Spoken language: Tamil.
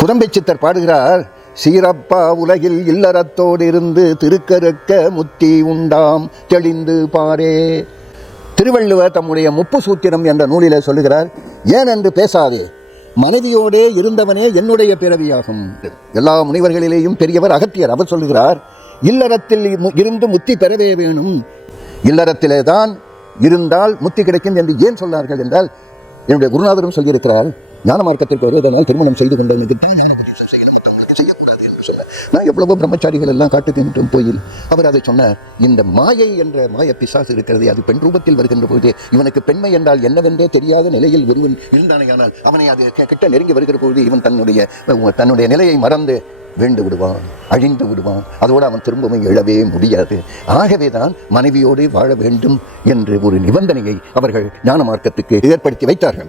குதம்பை சித்தர் பாடுகிறார், சீரப்பா உலகில் இல்லறத்தோடு இருந்து திருக்கருக்க முத்தி உண்டாம் தெளிந்து பாரே. திருவள்ளுவர் தம்முடைய முப்பு சூத்திரம் என்ற நூலிலே சொல்லுகிறார், ஏன் என்று பேசாதே, மனைவியோடே இருந்தவனே என்னுடைய பிறவியாகும். எல்லா முனிவர்களிலேயும் பெரியவர் அகத்தியர். அவர் சொல்லுகிறார், இல்லறத்தில் இருந்து முத்தி பெறவே வேணும், இல்லறத்திலே தான் இருந்தால் முத்தி கிடைக்கும் என்று ஏன் சொன்னார்கள் என்றால், என்னுடைய குருநாதரும் சொல்லியிருக்கிறார், ஞான மார்க்கத்திற்கு வருவதனால் திருமணம் செய்து கொண்டவனுக்கு செய்யக்கூடாது என்று சொன்னார். நான் எவ்வளவோ பிரம்மச்சாரிகள் எல்லாம் காட்டுக்கு போயில் அவர் அதை சொன்னார். இந்த மாயை என்ற மாய பிசாசு இருக்கிறது, அது பெண் ரூபத்தில் வருகின்ற பொழுது இவனுக்கு பெண்மை என்றால் என்னவென்றே தெரியாத நிலையில் ஒருவன் இருந்தானேயானால் அவனை அது கிட்ட நெருங்கி வருகிற பொழுது இவன் தன்னுடைய நிலையை மறந்து வீண்டு விடுவான், அழிந்து விடுவான். அதோடு அவன் திரும்பவும் எழவே முடியாது. ஆகவேதான் மனைவியோடு வாழ வேண்டும் என்று ஒரு நிபந்தனையை அவர்கள் ஞான மார்க்கத்துக்கு ஏற்படுத்தி வைத்தார்கள்.